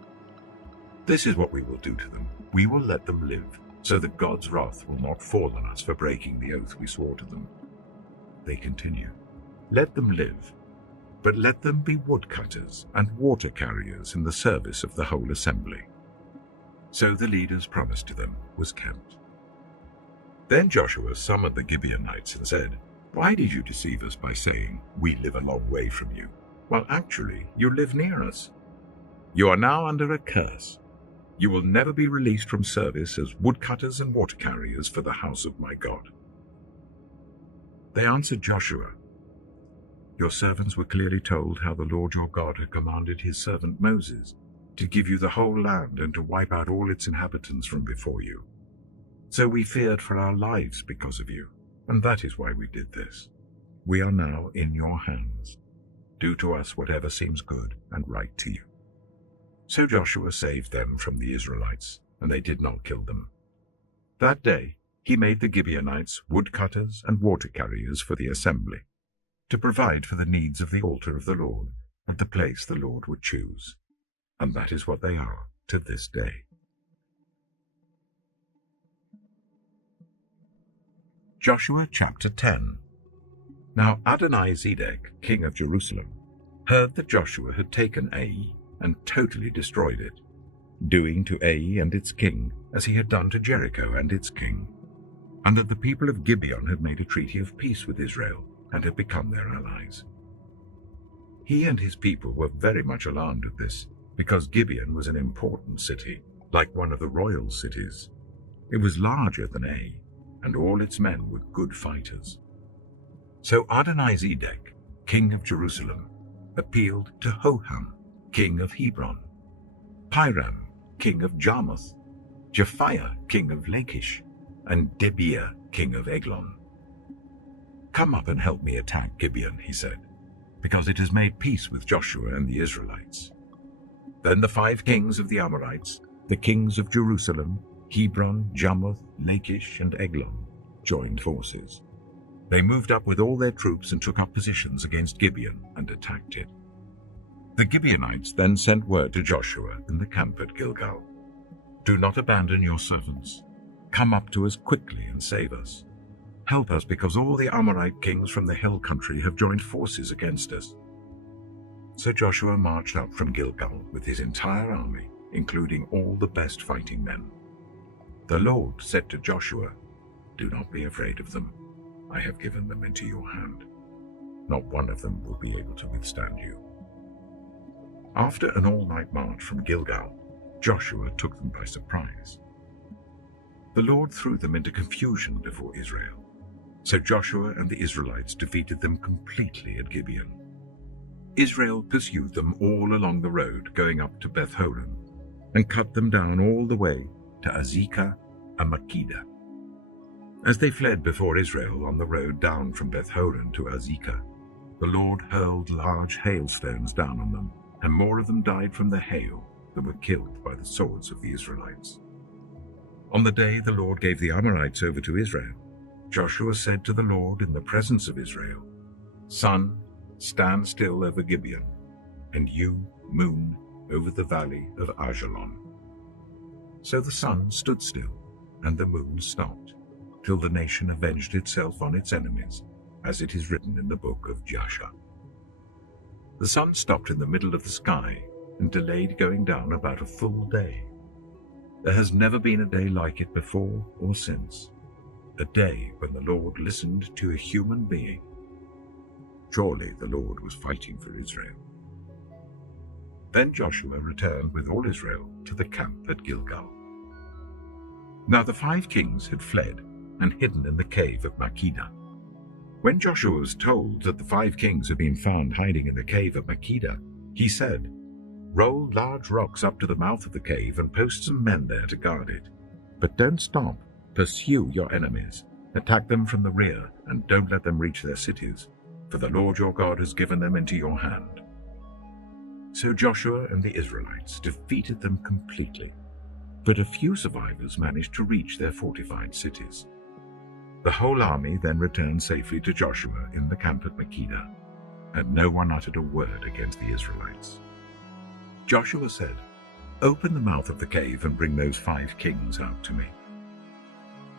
This is what we will do to them. We will let them live, so that God's wrath will not fall on us for breaking the oath we swore to them." They continue, "Let them live, but let them be woodcutters and water carriers in the service of the whole assembly." So the leader's promise to them was kept. Then Joshua summoned the Gibeonites and said, "Why did you deceive us by saying, 'We live a long way from you,' while actually you live near us? You are now under a curse. You will never be released from service as woodcutters and water carriers for the house of my God." They answered Joshua, "Your servants were clearly told how the Lord your God had commanded his servant Moses to give you the whole land and to wipe out all its inhabitants from before you. So we feared for our lives because of you, and that is why we did this. We are now in your hands. Do to us whatever seems good and right to you." So Joshua saved them from the Israelites, and they did not kill them. That day he made the Gibeonites woodcutters and water carriers for the assembly, to provide for the needs of the altar of the Lord at the place the Lord would choose. And that is what they are to this day. Joshua chapter 10. Now Adonai-Zedek, king of Jerusalem, heard that Joshua had taken Ai and totally destroyed it, doing to Ai and its king as he had done to Jericho and its king, and that the people of Gibeon had made a treaty of peace with Israel and had become their allies. He and his people were very much alarmed at this, because Gibeon was an important city, like one of the royal cities. It was larger than Ai, and all its men were good fighters. So Adonai-Zedek, king of Jerusalem, appealed to Hoham, king of Hebron, Piram, king of Jarmuth, Japhiah, king of Lachish, and Debir, king of Eglon. "Come up and help me attack Gibeon," he said, "because it has made peace with Joshua and the Israelites." Then the 5 kings of the Amorites, the kings of Jerusalem, Hebron, Jarmuth, Lachish, and Eglon, joined forces. They moved up with all their troops and took up positions against Gibeon and attacked it. The Gibeonites then sent word to Joshua in the camp at Gilgal, "Do not abandon your servants. Come up to us quickly and save us. Help us, because all the Amorite kings from the hill country have joined forces against us." So Joshua marched up from Gilgal with his entire army, including all the best fighting men. The Lord said to Joshua, "Do not be afraid of them. I have given them into your hand. Not one of them will be able to withstand you." After an all-night march from Gilgal, Joshua took them by surprise. The Lord threw them into confusion before Israel. So Joshua and the Israelites defeated them completely at Gibeon. Israel pursued them all along the road going up to Beth-horon, and cut them down all the way to Azekah and Makkedah. As they fled before Israel on the road down from Beth-horon to Azekah, the Lord hurled large hailstones down on them, and more of them died from the hail than were killed by the swords of the Israelites. On the day the Lord gave the Amorites over to Israel, Joshua said to the Lord in the presence of Israel, "Sun, stand still over Gibeon, and you, moon, over the valley of Ajalon." So the sun stood still, and the moon stopped, till the nation avenged itself on its enemies, as it is written in the book of Jasher. The sun stopped in the middle of the sky and delayed going down about a full day. There has never been a day like it before or since, a day when the Lord listened to a human being. Surely the Lord was fighting for Israel. Then Joshua returned with all Israel to the camp at Gilgal. Now the 5 kings had fled and hidden in the cave of Makkedah. When Joshua was told that the 5 kings had been found hiding in the cave of Makkedah, he said, "Roll large rocks up to the mouth of the cave and post some men there to guard it. But don't stop. Pursue your enemies. Attack them from the rear, and don't let them reach their cities, for the Lord your God has given them into your hand." So Joshua and the Israelites defeated them completely, but a few survivors managed to reach their fortified cities. The whole army then returned safely to Joshua in the camp at Makkedah, and no one uttered a word against the Israelites. Joshua said, "Open the mouth of the cave and bring those 5 kings out to me."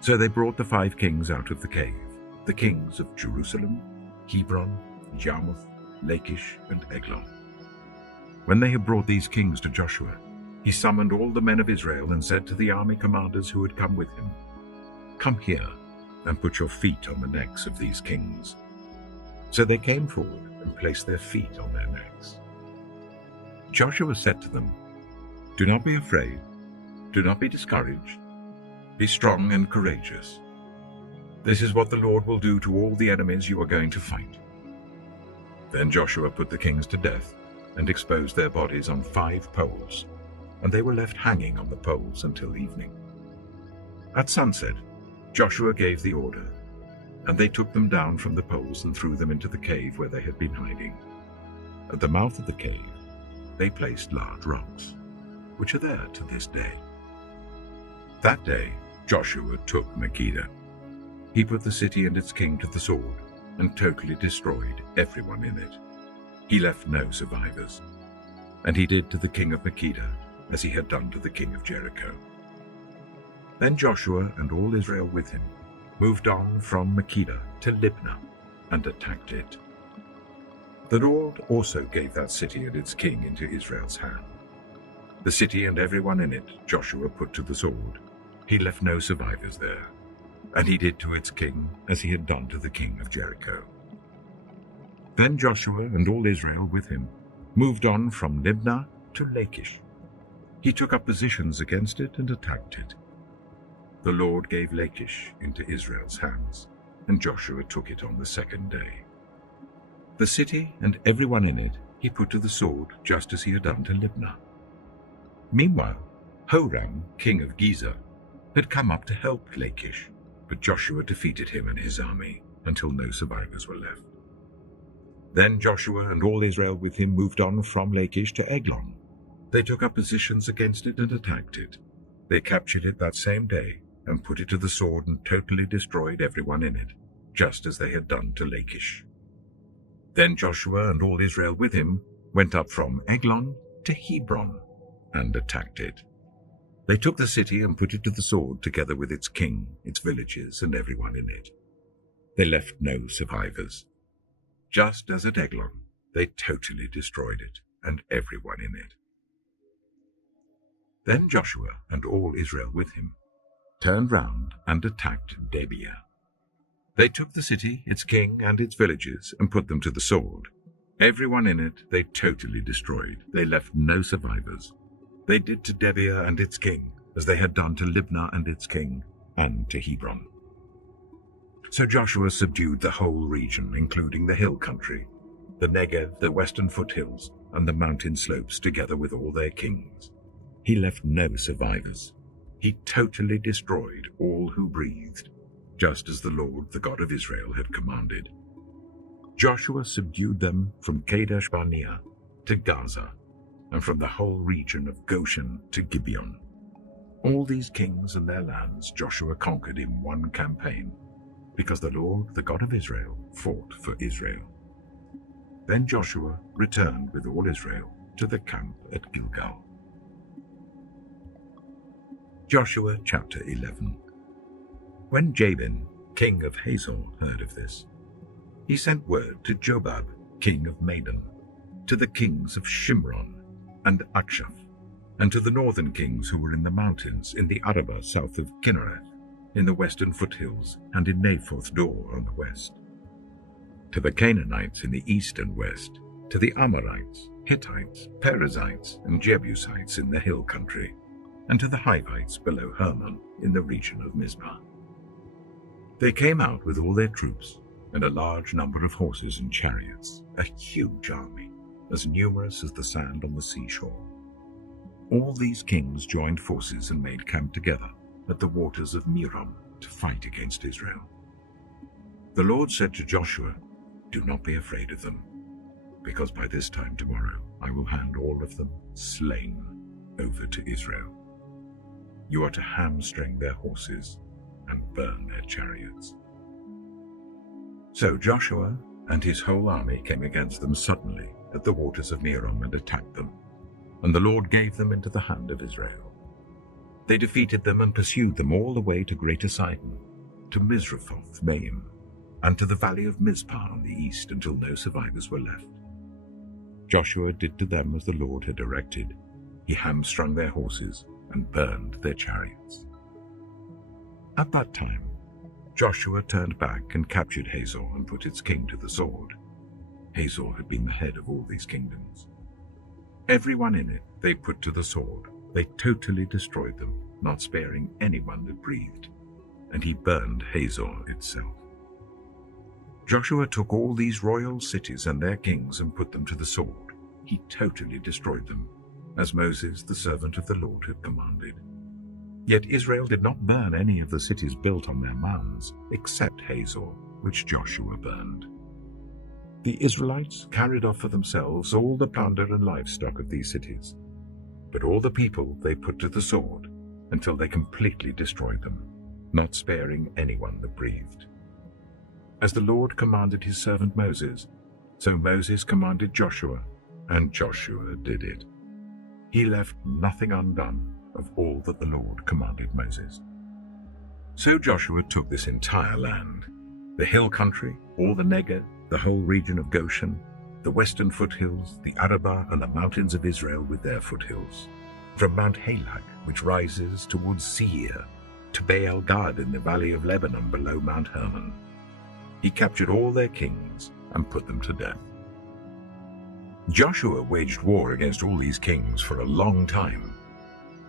So they brought the 5 kings out of the cave, the kings of Jerusalem, Hebron, Jarmuth, Lachish, and Eglon. When they had brought these kings to Joshua, he summoned all the men of Israel and said to the army commanders who had come with him, "Come here and put your feet on the necks of these kings." So they came forward and placed their feet on their necks. Joshua said to them, "Do not be afraid, do not be discouraged. Be strong and courageous. This is what the Lord will do to all the enemies you are going to fight." Then Joshua put the kings to death and exposed their bodies on 5 poles, and they were left hanging on the poles until evening. At sunset, Joshua gave the order, and they took them down from the poles and threw them into the cave where they had been hiding. At the mouth of the cave, they placed large rocks, which are there to this day. That day, Joshua took Makkedah. He put the city and its king to the sword and totally destroyed everyone in it. He left no survivors. And he did to the king of Makkedah as he had done to the king of Jericho. Then Joshua and all Israel with him moved on from Makkedah to Libnah and attacked it. The Lord also gave that city and its king into Israel's hand. The city and everyone in it Joshua put to the sword. He left no survivors there, and he did to its king as he had done to the king of Jericho. Then Joshua and all Israel with him moved on from Libnah to Lachish. He took up positions against it and attacked it. The Lord gave Lachish into Israel's hands, and Joshua took it on the 2nd day. The city and everyone in it he put to the sword just as he had done to Libnah. Meanwhile, Horam, king of Gezer, had come up to help Lachish, but Joshua defeated him and his army until no survivors were left. Then Joshua and all Israel with him moved on from Lachish to Eglon. They took up positions against it and attacked it. They captured it that same day and put it to the sword and totally destroyed everyone in it, just as they had done to Lachish. Then Joshua and all Israel with him went up from Eglon to Hebron and attacked it. They took the city and put it to the sword together with its king, its villages, and everyone in it. They left no survivors. Just as at Eglon, they totally destroyed it and everyone in it. Then Joshua and all Israel with him turned round and attacked Debir. They took the city, its king, and its villages, and put them to the sword. Everyone in it they totally destroyed. They left no survivors. They did to Debir and its king as they had done to Libnah and its king, and to Hebron. So Joshua subdued the whole region, including the hill country, the Negev, the western foothills, and the mountain slopes, together with all their kings. He left no survivors. He totally destroyed all who breathed, just as the Lord, the God of Israel, had commanded. Joshua subdued them from Kadesh Barnea to Gaza, and from the whole region of Goshen to Gibeon. All these kings and their lands Joshua conquered in one campaign, because the Lord, the God of Israel, fought for Israel. Then Joshua returned with all Israel to the camp at Gilgal. Joshua chapter 11. When Jabin, king of Hazor, heard of this, he sent word to Jobab, king of Madon, to the kings of Shimron and Akshaph, and to the northern kings who were in the mountains in the Arabah south of Kinnereth, in the western foothills, and in Naphoth Dor on the west, to the Canaanites in the east and west, to the Amorites, Hittites, Perizzites, and Jebusites in the hill country, and to the Hivites below Hermon in the region of Mizpah. They came out with all their troops, and a large number of horses and chariots, a huge army, as numerous as the sand on the seashore. All these kings joined forces and made camp together at the waters of Merom to fight against Israel. The Lord said to Joshua, "Do not be afraid of them, because by this time tomorrow I will hand all of them slain over to Israel. You are to hamstring their horses and burn their chariots." So Joshua and his whole army came against them suddenly at the waters of Merom and attacked them, and the Lord gave them into the hand of Israel. They defeated them and pursued them all the way to Greater Sidon, to Misrephoth Maim, and to the valley of Mizpah on the east, until no survivors were left. Joshua did to them as the Lord had directed. He hamstrung their horses and burned their chariots. At that time, Joshua turned back and captured Hazor and put its king to the sword. Hazor had been the head of all these kingdoms. Everyone in it they put to the sword. They totally destroyed them, not sparing anyone that breathed, and he burned Hazor itself. Joshua took all these royal cities and their kings and put them to the sword. He totally destroyed them, as Moses, the servant of the Lord, had commanded. Yet Israel did not burn any of the cities built on their mounds, except Hazor, which Joshua burned. The Israelites carried off for themselves all the plunder and livestock of these cities, but all the people they put to the sword until they completely destroyed them, not sparing anyone that breathed. As the Lord commanded his servant Moses, so Moses commanded Joshua, and Joshua did it. He left nothing undone of all that the Lord commanded Moses. So Joshua took this entire land, the hill country, all the Negev, the whole region of Goshen, the western foothills, the Arabah, and the mountains of Israel with their foothills, from Mount Halak, which rises towards Seir, to Baal Gad in the valley of Lebanon below Mount Hermon. He captured all their kings and put them to death. Joshua waged war against all these kings for a long time.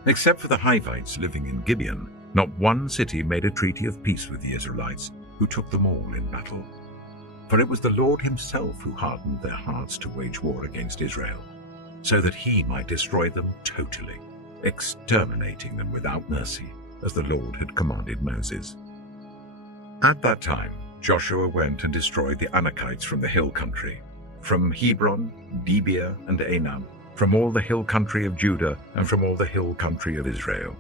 Except for the Hivites living in Gibeon, not one city made a treaty of peace with the Israelites, who took them all in battle. For it was the Lord himself who hardened their hearts to wage war against Israel, so that he might destroy them totally, exterminating them without mercy, as the Lord had commanded Moses. At that time Joshua went and destroyed the Anakites from the hill country, from Hebron, Debir, and Anam, from all the hill country of Judah, and from all the hill country of Israel.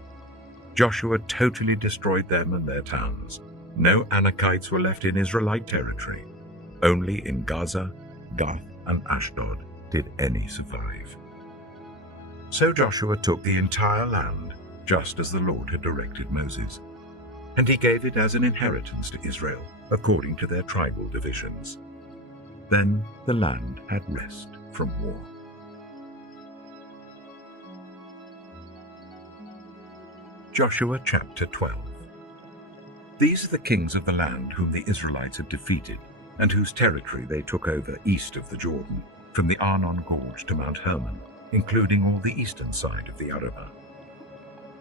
Joshua totally destroyed them and their towns. No Anakites were left in Israelite territory. Only in Gaza, Gath, and Ashdod did any survive. So Joshua took the entire land, just as the Lord had directed Moses, and he gave it as an inheritance to Israel, according to their tribal divisions. Then the land had rest from war. Joshua chapter 12. These are the kings of the land whom the Israelites had defeated, and whose territory they took over east of the Jordan, from the Arnon Gorge to Mount Hermon, including all the eastern side of the Arabah.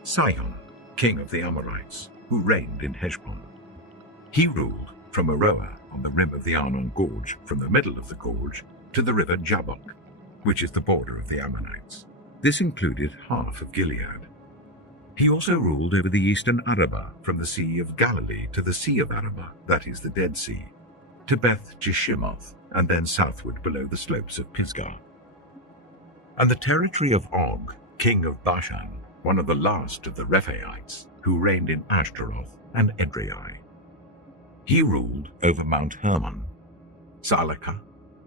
Sihon, king of the Amorites, who reigned in Heshbon. He ruled from Aroer on the rim of the Arnon Gorge, from the middle of the gorge to the river Jabbok, which is the border of the Ammonites. This included half of Gilead. He also ruled over the eastern Arabah, from the Sea of Galilee to the Sea of Arabah, that is the Dead Sea, to Beth Jeshimoth, and then southward below the slopes of Pisgah. And the territory of Og, king of Bashan, one of the last of the Rephaites, who reigned in Ashtaroth and Edrei. He ruled over Mount Hermon, Salakah,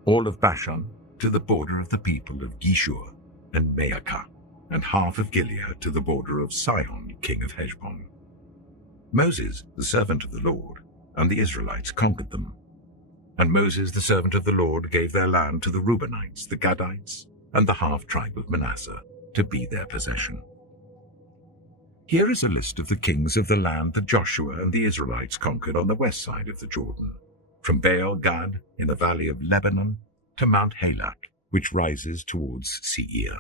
all of Bashan, to the border of the people of Geshur and Maacah, and half of Gilead to the border of Sihon, king of Heshbon. Moses, the servant of the Lord, and the Israelites conquered them. And Moses, the servant of the Lord, gave their land to the Reubenites, the Gadites, and the half-tribe of Manasseh, to be their possession. Here is a list of the kings of the land that Joshua and the Israelites conquered on the west side of the Jordan, from Baal Gad in the valley of Lebanon to Mount Halak, which rises towards Seir.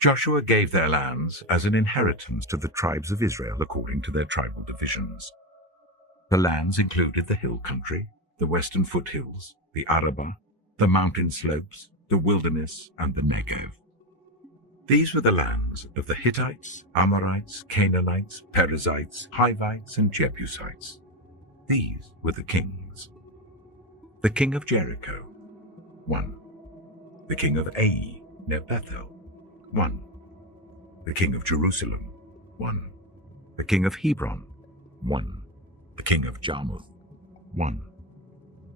Joshua gave their lands as an inheritance to the tribes of Israel according to their tribal divisions. The lands included the hill country, the western foothills, the Arabah, the mountain slopes, the wilderness, and the Negev. These were the lands of the Hittites, Amorites, Canaanites, Perizzites, Hivites, and Jebusites. These were the kings. The king of Jericho, 1. The king of Ai, near Bethel, 1. The king of Jerusalem, 1. The king of Hebron, 1. The king of Jarmuth, 1.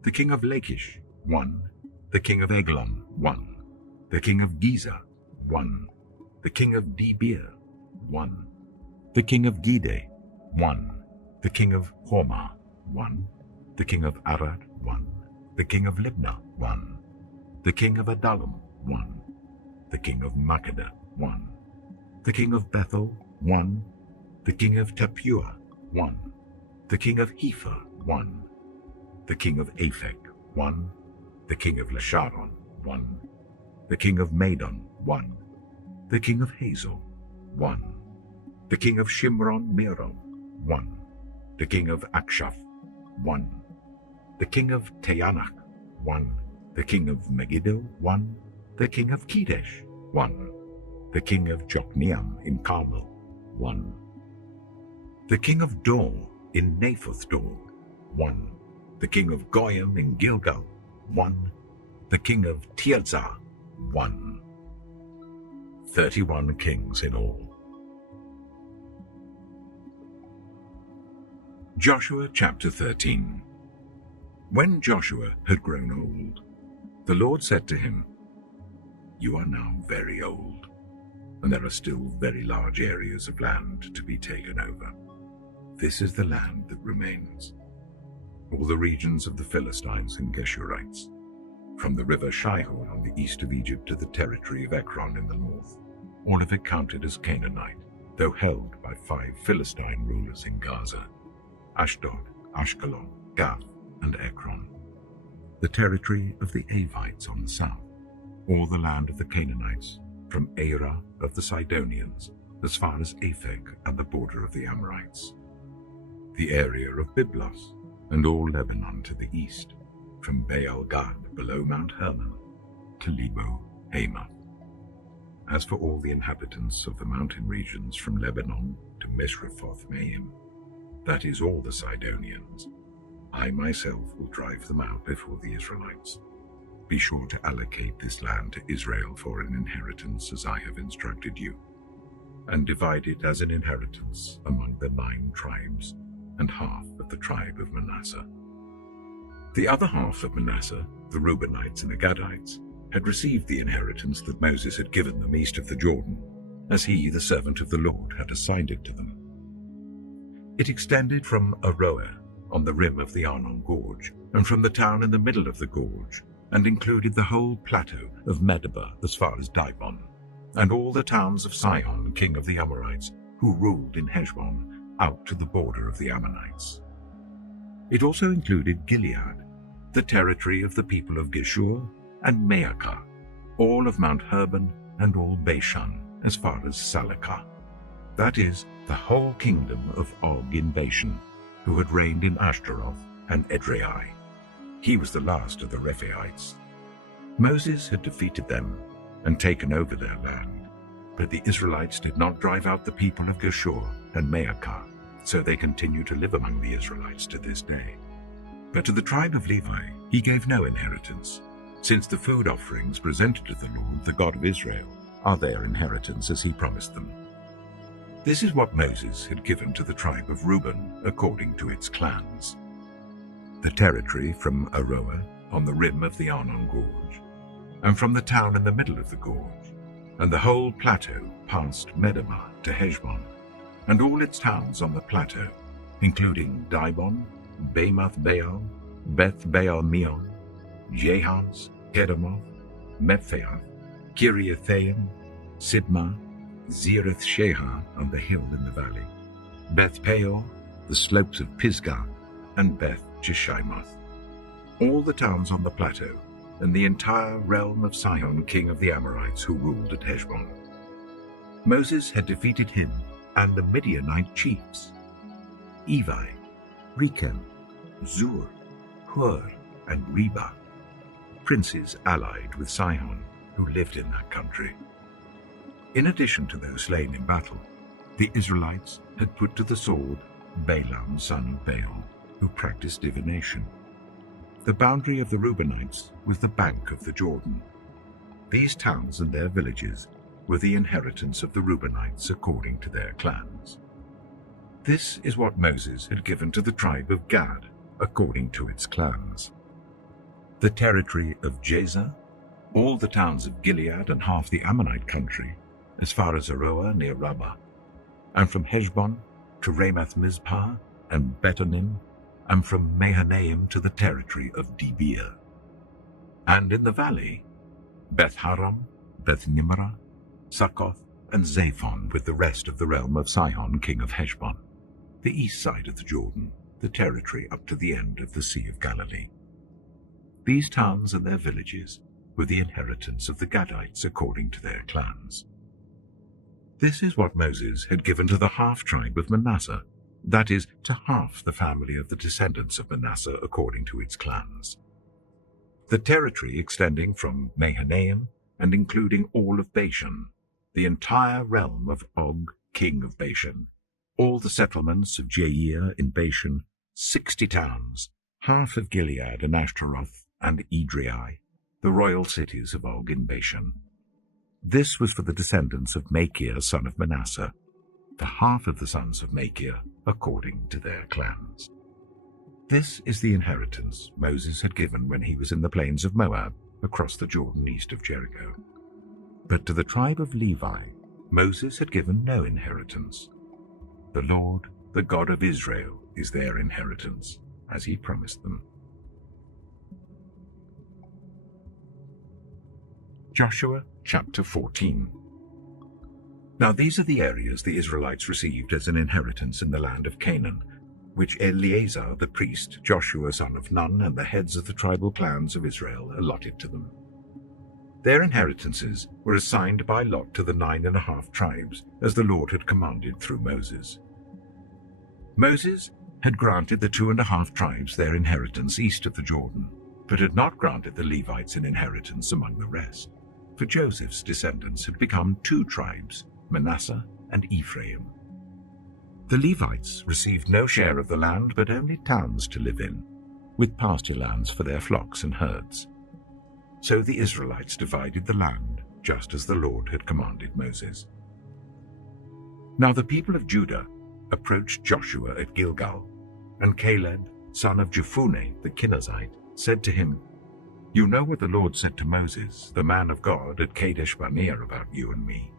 The king of Lachish, 1. The king of Eglon, 1. The king of Gezer, 1. The king of Debir, 1. The king of Gede, 1. The king of Hormah, 1. The king of Arad, 1. The king of Libnah, 1. The king of Adullam, 1. The king of Makkedah, 1. The king of Bethel, 1. The king of Tappuah, 1. The king of Hepher, 1. The king of Aphek, 1. The king of Lasharon, 1. The king of Madon, 1. The king of Hazel, 1. The king of Shimron Meron, 1. The king of Akshaph, 1. The king of Teanach, 1. The king of Megiddo, 1. The king of Kedesh, 1. The king of Jokneam in Carmel, 1. The king of Dor in Naphoth Dor, 1. The king of Goyim in Gilgal, 1. The king of Tirzah, 1. 31 kings in all. Joshua chapter 13. When Joshua had grown old, the Lord said to him, "You are now very old, and there are still very large areas of land to be taken over. This is the land that remains, all the regions of the Philistines and Geshurites, from the river Shihor on the east of Egypt to the territory of Ekron in the north, all of it counted as Canaanite, though held by 5 Philistine rulers in Gaza, Ashdod, Ashkelon, Gath, and Ekron. The territory of the Avites on the south, all the land of the Canaanites, from Arah of the Sidonians, as far as Aphek and the border of the Amorites, the area of Byblos, and all Lebanon to the east, from Baal-Gad below Mount Hermon to Lebo Hamath. As for all the inhabitants of the mountain regions from Lebanon to Misrephoth-Maim, that is all the Sidonians, I myself will drive them out before the Israelites. Be sure to allocate this land to Israel for an inheritance as I have instructed you, and divide it as an inheritance among the 9 tribes and half of the tribe of Manasseh. The other half of Manasseh, the Reubenites and the Gadites, had received the inheritance that Moses had given them east of the Jordan, as he, the servant of the Lord, had assigned it to them. It extended from Aroer on the rim of the Arnon Gorge, and from the town in the middle of the gorge, and included the whole plateau of Medeba as far as Dibon, and all the towns of Sihon, king of the Amorites, who ruled in Heshbon, out to the border of the Ammonites. It also included Gilead, the territory of the people of Geshur, and Maacah, all of Mount Hermon, and all Bashan, as far as Salekah. That is, the whole kingdom of Og in Bashan, who had reigned in Ashtaroth and Edrei. He was the last of the Rephaites. Moses had defeated them and taken over their land, but the Israelites did not drive out the people of Geshur and Maacah, so they continue to live among the Israelites to this day. But to the tribe of Levi he gave no inheritance, since the food offerings presented to the Lord, the God of Israel, are their inheritance as he promised them. This is what Moses had given to the tribe of Reuben according to its clans: the territory from Aroer on the rim of the Arnon Gorge, and from the town in the middle of the gorge, and the whole plateau past Medeba to Heshbon, and all its towns on the plateau, including Dibon, Bamoth Baal, Beth Baal Meon, Jahaz, Kedemoth, Mephaath, Kiriathaim, Sibmah, Zereth Shahar on the hill in the valley, Beth Peor, the slopes of Pisgah, and Beth Jeshimoth, all the towns on the plateau, and the entire realm of Sihon, king of the Amorites, who ruled at Heshbon. Moses had defeated him and the Midianite chiefs, Evi, Rechem, Zur, Hur, and Reba, princes allied with Sihon, who lived in that country. In addition to those slain in battle, the Israelites had put to the sword Balaam son of Baal, who practiced divination. The boundary of the Reubenites was the bank of the Jordan. These towns and their villages were the inheritance of the Reubenites according to their clans. This is what Moses had given to the tribe of Gad according to its clans: the territory of Jazer, all the towns of Gilead and half the Ammonite country, as far as Aroer near Rabbah, and from Heshbon to Ramath Mizpah and Betonim, and from Mahanaim to the territory of Debir. And in the valley, Beth Haram, Beth Nimrah, Succoth, and Zaphon, with the rest of the realm of Sihon, king of Heshbon, the east side of the Jordan, the territory up to the end of the Sea of Galilee. These towns and their villages were the inheritance of the Gadites according to their clans. This is what Moses had given to the half-tribe of Manasseh, that is, to half the family of the descendants of Manasseh according to its clans. The territory extending from Mahanaim and including all of Bashan, the entire realm of Og, king of Bashan, all the settlements of Jair in Bashan, 60 towns, half of Gilead and Ashtaroth and Edrei, the royal cities of Og in Bashan. This was for the descendants of Machir, son of Manasseh, the half of the sons of Machir according to their clans. This is the inheritance Moses had given when he was in the plains of Moab, across the Jordan east of Jericho. But to the tribe of Levi, Moses had given no inheritance. The Lord, the God of Israel, is their inheritance, as he promised them. Joshua chapter 14. Now these are the areas the Israelites received as an inheritance in the land of Canaan, which Eleazar the priest, Joshua son of Nun, and the heads of the tribal clans of Israel allotted to them. Their inheritances were assigned by lot to the 9.5 tribes, as the Lord had commanded through Moses. Moses had granted the 2.5 tribes their inheritance east of the Jordan, but had not granted the Levites an inheritance among the rest, for Joseph's descendants had become two tribes, Manasseh and Ephraim. The Levites received no share of the land, but only towns to live in, with pasture lands for their flocks and herds. So the Israelites divided the land, just as the Lord had commanded Moses. Now the people of Judah approached Joshua at Gilgal, and Caleb, son of Jephunneh the Kenizzite, said to him, "You know what the Lord said to Moses, the man of God, at Kadesh Barnea about you and me.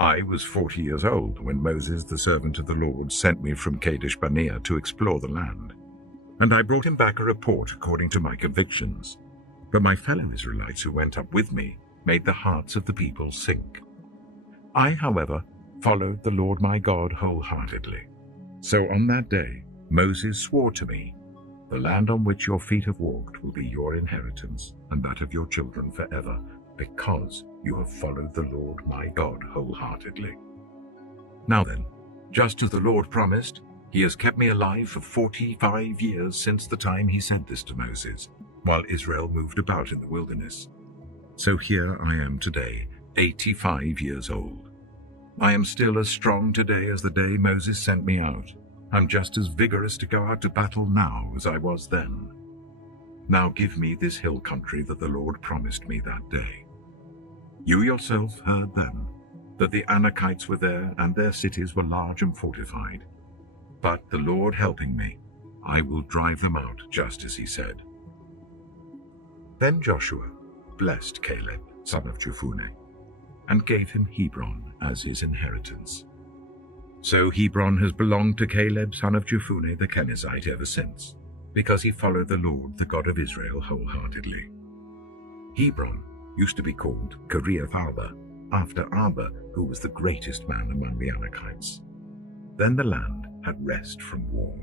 I was 40 years old when Moses, the servant of the Lord, sent me from Kadesh Barnea to explore the land, and I brought him back a report according to my convictions. But my fellow Israelites who went up with me made the hearts of the people sink. I, however, followed the Lord my God wholeheartedly. So on that day Moses swore to me, 'The land on which your feet have walked will be your inheritance, and that of your children forever, because you have followed the Lord my God wholeheartedly.' Now then, just as the Lord promised, he has kept me alive for 45 years since the time he said this to Moses, while Israel moved about in the wilderness. So here I am today, 85 years old. I am still as strong today as the day Moses sent me out. I'm just as vigorous to go out to battle now as I was then. Now give me this hill country that the Lord promised me that day. You yourself heard then that the Anakites were there, and their cities were large and fortified. But the Lord helping me, I will drive them out just as he said." Then Joshua blessed Caleb, son of Jephunneh, and gave him Hebron as his inheritance. So Hebron has belonged to Caleb, son of Jephunneh the Kenizzite, ever since, because he followed the Lord, the God of Israel, wholeheartedly. Hebron used to be called Kiriath Arba, after Arba, who was the greatest man among the Anakites. Then the land had rest from war.